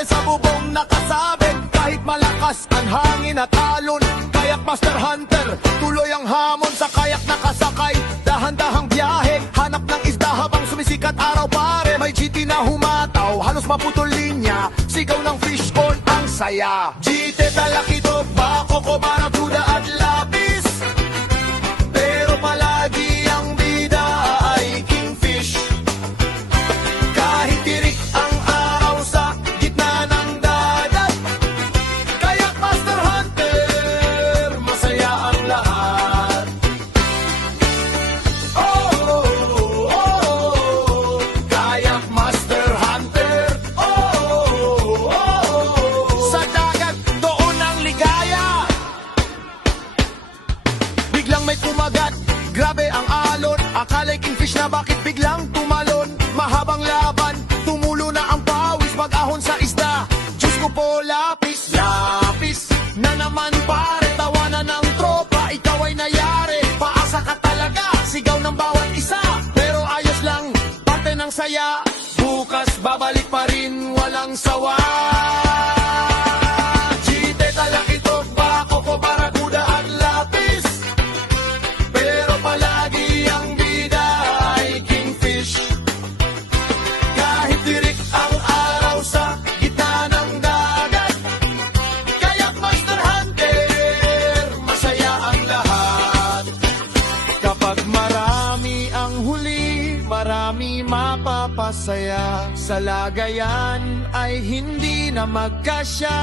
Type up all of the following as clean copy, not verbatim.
klase sa bubong nakasabit. Kahit malakas ang hangin at alon, kayak Master Hunter, tuloy ang hamon sa kayak nakasakay. Dahan-dahang biyahe, hanap ng isda habang sumisikat araw pare. May GT na humataw, halos maputol linya, sigaw ng fish on ang saya. GT talakito, bako ko barakuda at lapis, pero palagi ang bida ay kingfish. Kahit tirik ang araw sa gitna ng dagat, kayak Master Hunter, masaya ang lahat. Kayak Master Hunter, sa dagat doon ang ligaya. Biglang may kumagat, grabe ang alon, akala'y kingfish na bakit biglang tumalon. Mahabang laban, tumulo na ang pawis, pag-ahon sa isda. Diyos ko po, lapis, lapis na naman pare, tawanan ng tropa, ikaw ay nayari. Paasa ka talaga, sigaw ng bawat isa, pero ayos lang, parte ng saya. Bukas babalik pa rin, walang sawa. Chite, talakito, bako ko, barakuda at lapis, pero palagi ang bida ay kingfish. Kahit tirik ang araw sa gitna ng dagat, kayak Master Hunter, masaya ang lahat. Kapag marami ang huli, marami mapapasaya. Sa lagayan ay hindi na magkasya.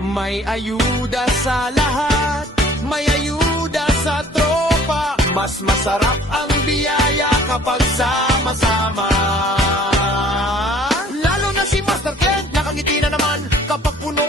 May ayuda sa lahat, may ayuda sa tropa. Mas masarap ang biyaya kapag sama-sama. Lalo na si Master Clint, nakangiti na naman kapag puno